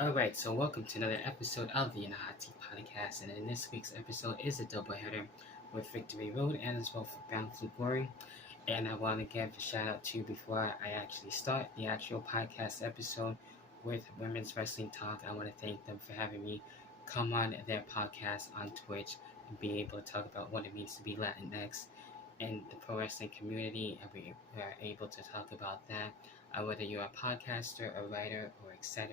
Alright, so welcome to another episode of the Nahati Podcast, and in this week's episode is a doubleheader with Victory Road and as well for Bound for Glory. And I want to give a shout out to before I actually start the actual podcast episode with Women's Wrestling Talk. I want to thank them for having me come on their podcast on Twitch and be able to talk about what it means to be Latinx in the pro wrestling community, and we are able to talk about that. Whether you're a podcaster, a writer, or etc.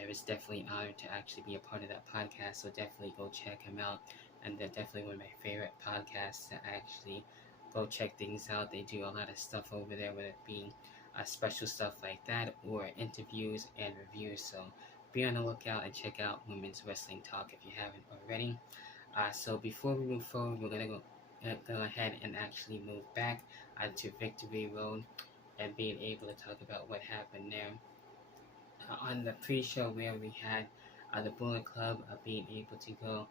It was definitely an honor to actually be a part of that podcast, so definitely go check him out. And they're definitely one of my favorite podcasts to actually go check things out. They do a lot of stuff over there, whether it be special stuff like that or interviews and reviews. So be on the lookout and check out Women's Wrestling Talk if you haven't already. So before we move forward, we're gonna go ahead and actually move back to Victory Road and being able to talk about what happened there on the pre-show, where we had the Bullet Club being able to go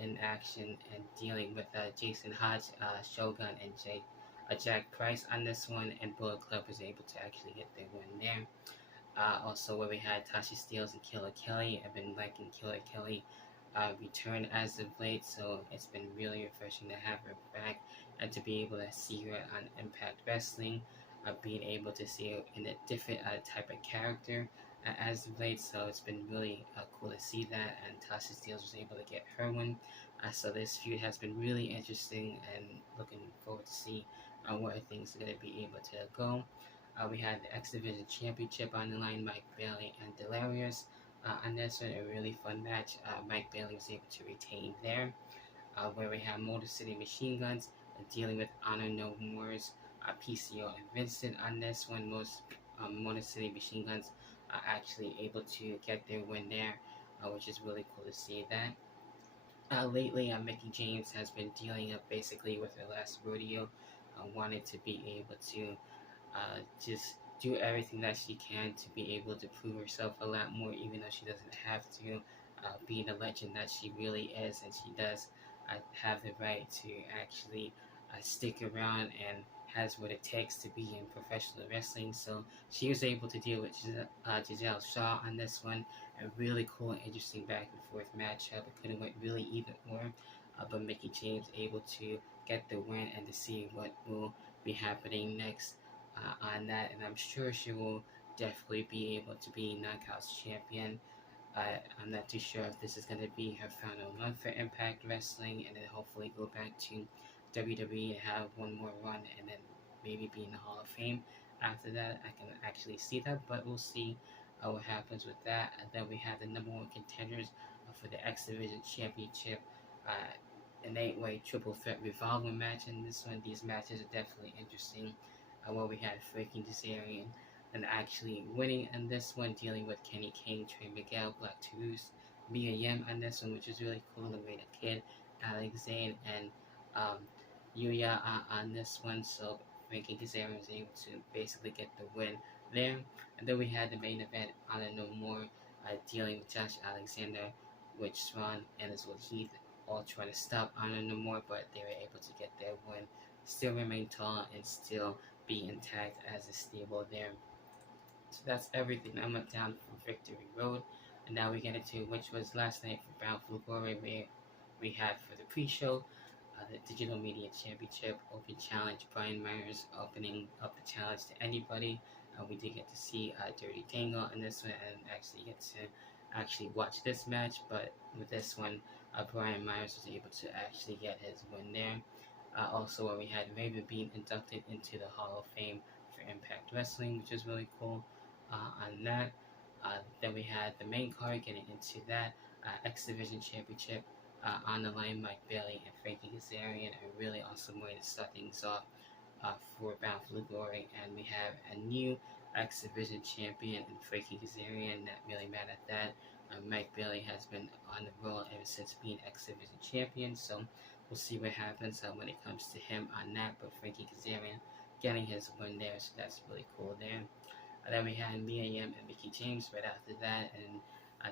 in action and dealing with Jason Hodge, Shogun, and Jack Price on this one, and Bullet Club was able to actually get their win there. Also, where we had Tasha Steelz and Killer Kelly. I've been liking Killer Kelly return as of late, so it's been really refreshing to have her back and to be able to see her on Impact Wrestling, being able to see her in a different type of character as of late. So it's been really cool to see that, and Tasha Steelz was able to get her one. So this feud has been really interesting, and looking forward to see where things are going to be able to go. We had the X Division Championship on the line, Mike Bailey and Delirious. On this one, a really fun match. Mike Bailey was able to retain there. Where we have Motor City Machine Guns dealing with Honor No More's PCO and Vincent on this one. Most Motor City Machine Guns are actually able to get their win there, which is really cool to see that. Lately, Mickie James has been dealing up basically with her last rodeo. Wanted to be able to just do everything that she can to be able to prove herself a lot more, even though she doesn't have to. Being the legend that she really is, and she does have the right to actually stick around and has what it takes to be in professional wrestling. So she was able to deal with Giselle Shaw on this one. A really cool and interesting back and forth matchup. It could have went really either or, but Mickie James able to get the win and to see what will be happening next on that. And I'm sure she will definitely be able to be Knockouts champion. I'm not too sure if this is going to be her final month for Impact Wrestling, and then hopefully go back to WWE and have one more run, and then maybe be in the Hall of Fame. After that, I can actually see that, but we'll see what happens with that. And then we have the number one contenders for the X Division Championship, an 8-way triple threat revolver match in this one. These matches are definitely interesting. Where we had Frankie Kazarian and actually winning in this one, dealing with Kenny King, Trey Miguel, Black Toulouse, Mia Yim on this one, which is really cool. Lorena Kid, Alex Zane, and Yuya on this one. So Frankie Kazarian was able to basically get the win there. And then we had the main event, Honor No More, dealing with Josh Alexander, which Swan and as well Heath all trying to stop Honor No More, but they were able to get their win, still remain tall, and still be intact as a stable there. So that's everything I went down for Victory Road. And now we get into which was last night for Bound for Glory, where we had for the pre-show the Digital Media Championship Open Challenge. Brian Myers opening up the challenge to anybody. We did get to see Dirty Dangle in this one, and actually get to actually watch this match. But with this one, Brian Myers was able to actually get his win there. Also, we had Raven being inducted into the Hall of Fame for Impact Wrestling, which is really cool on that. Then we had the main card getting into that X Division Championship on the line, Mike Bailey and Frankie Kazarian. A really awesome way to start things off for Bound for Glory. And we have a new X Division champion in Frankie Kazarian. Not really mad at that. Mike Bailey has been on the roll ever since being X Division champion, so we'll see what happens when it comes to him on that. But Frankie Kazarian getting his win there, so that's really cool there. Then we had Mia Yim and Mickie James right after that, and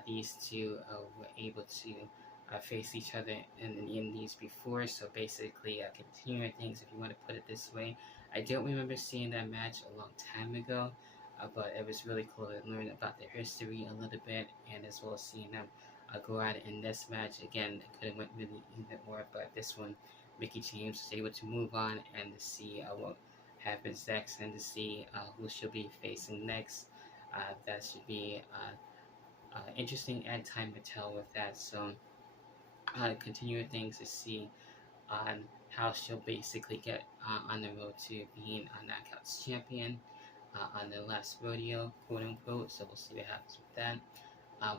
these two were able to face each other in the Indies before, so basically continuing things, if you want to put it this way. I don't remember seeing that match a long time ago, but it was really cool to learn about their history a little bit, and as well as seeing them go out in this match. Again, it could have went really even more, but this one, Mickie James was able to move on and to see what happens next, and to see who she'll be facing next. That should be interesting, and time to tell with that. So, continuing things to see on how she'll basically get on the road to being a Knockouts champion on the last rodeo, quote unquote. So we'll see what happens with that.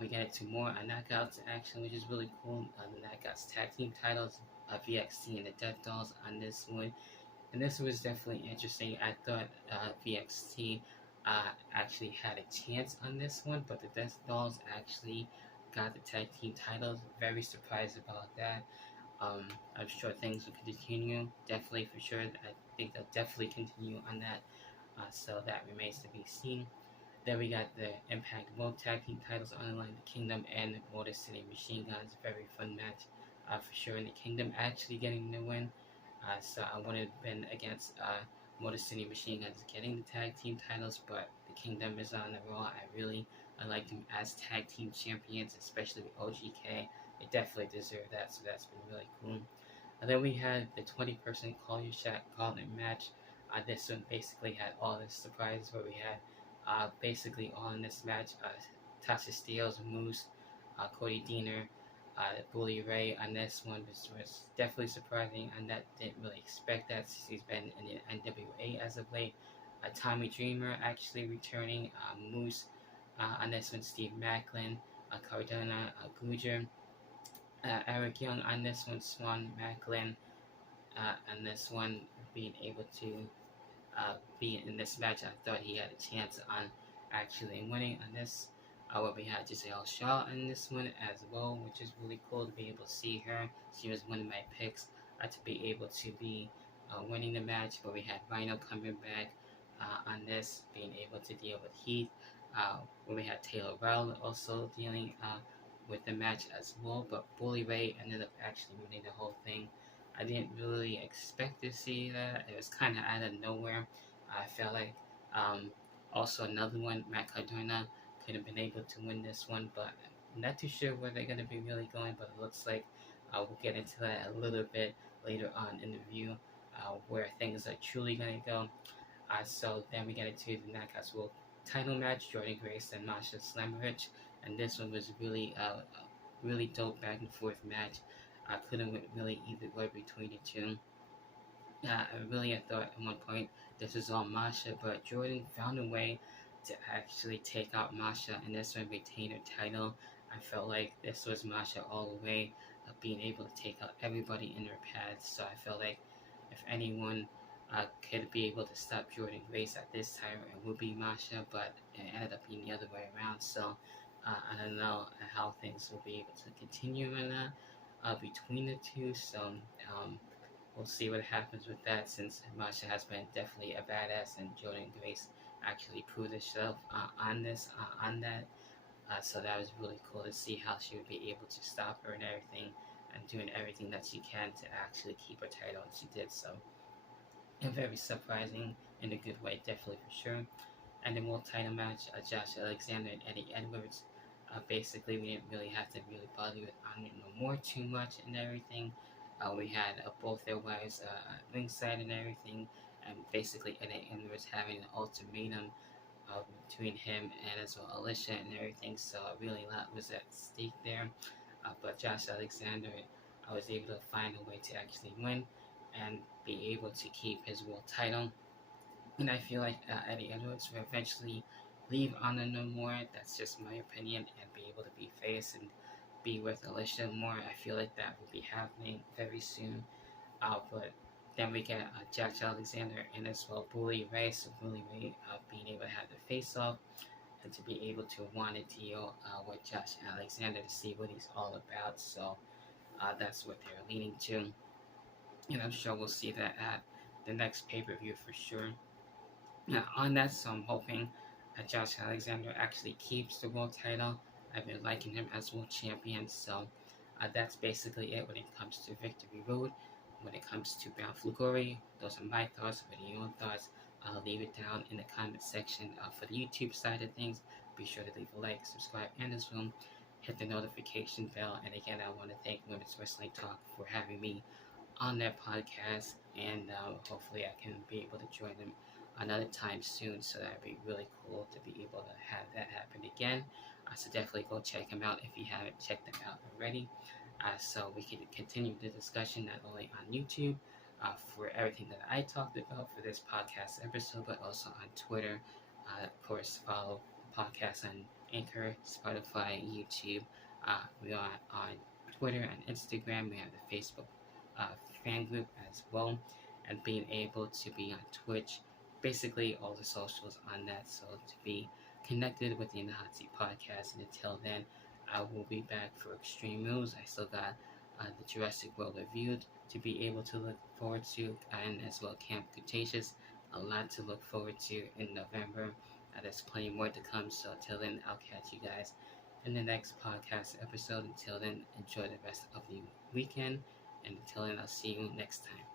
We get into more Knockouts action, which is really cool. The Knockouts tag team titles, VXT and the Death Dolls on this one. And this was definitely interesting. I thought VXT actually had a chance on this one, but the Death Dolls actually got the tag team titles. Very surprised about that. I'm sure things will continue. Definitely, for sure. I think they'll definitely continue on that. So that remains to be seen. Then we got the Impact World Tag Team titles on the line. The Kingdom and Motor City Machine Guns. Very fun match for sure. And the Kingdom actually getting the win. So I would have been against Motor City Machine Guns getting the tag team titles, but the Kingdom is on the Raw. I like them as tag team champions, especially with OGK. They definitely deserve that, so that's been really cool. And then we had the 20-person Call Your Shot Gauntlet match. This one basically had all the surprises where we had basically on this match Tasha Steelz, Moose, Cody Deaner, Bully Ray on this one was definitely surprising, and that didn't really expect that since he's been in the NWA as of late. Tommy Dreamer actually returning, Moose on this one, Steve Macklin, Cardona Gujar, Eric Young on this one, Swan Macklin on this one, being able to be in this match. I thought he had a chance on actually winning on this. Where we had Giselle Shaw in this one as well, which is really cool to be able to see her. She was one of my picks to be able to be winning the match. But we had Rhino coming back on this, being able to deal with Heath. Where we had Taylor Rowell also dealing with the match as well. But Bully Ray ended up actually winning the whole thing. I didn't really expect to see that. It was kind of out of nowhere. I felt like also another one, Matt Cardona, could have been able to win this one, but I'm not too sure where they're going to be really going, but it looks like we'll get into that a little bit later on in the review, where things are truly going to go. So then we get into the Knockouts World title match, Jordynne Grace and Masha Slamovich, and this one was really really dope back and forth match. I couldn't went really either way between the two. I thought at one point this was all Masha, but Jordynne found a way to actually take out Masha and this one retain her title. I felt like this was Masha all the way, being able to take out everybody in her path. So I felt like if anyone could be able to stop Jordynne Grace at this time, it would be Masha, but it ended up being the other way around. So I don't know how things will be able to continue in that between the two. So we'll see what happens with that, since Masha has been definitely a badass, and Jordynne Grace actually proved herself on that. So that was really cool to see how she would be able to stop her and everything, and doing everything that she can to actually keep her title, and she did so. And very surprising in a good way, definitely for sure. And the world title match, Josh Alexander and Eddie Edwards. Basically, we didn't really have to really bother with on it no more too much and everything. We had both their wives ringside and everything, and basically Eddie Edwards having an ultimatum between him and as well Alicia and everything. So really a lot was at stake there. But Josh Alexander, I was able to find a way to actually win and be able to keep his world title. And I feel like Eddie Edwards will eventually leave Honor No More. That's just my opinion, and be able to be face and be with Alicia more. I feel like that will be happening very soon. But then we get Josh Alexander and as well Bully Ray. So Bully Ray being able to have the face off and to be able to want a deal with Josh Alexander to see what he's all about. So that's what they're leaning to. And I'm sure we'll see that at the next pay-per-view for sure. Now, on that, so I'm hoping that Josh Alexander actually keeps the world title. I've been liking him as world champion, so that's basically it when it comes to Victory Road. When it comes to Bound for Glory, those are my thoughts. What are your thoughts? I'll leave it down in the comment section. For the YouTube side of things, be sure to leave a like, subscribe, and as well hit the notification bell. And again, I want to thank Women's Wrestling Talk for having me on their podcast, and hopefully I can be able to join them another time soon. So that'd be really cool to be able to have that happen again. So definitely go check them out if you haven't checked them out already. So we can continue the discussion not only on YouTube for everything that I talked about for this podcast episode, but also on Twitter. Of course, follow the podcast on Anchor, Spotify, YouTube. We are on Twitter and Instagram. We have the Facebook uh, fan group as well, and being able to be on Twitch. Basically, all the socials on that. So to be connected with the In the Hot Seat podcast. And until then, I will be back for Extreme Rules. I still got the Jurassic World reviewed to be able to look forward to, and as well Camp Cretaceous. A lot to look forward to in November. There's plenty more to come. So until then, I'll catch you guys in the next podcast episode. Until then, enjoy the rest of the weekend. And until then, I'll see you next time.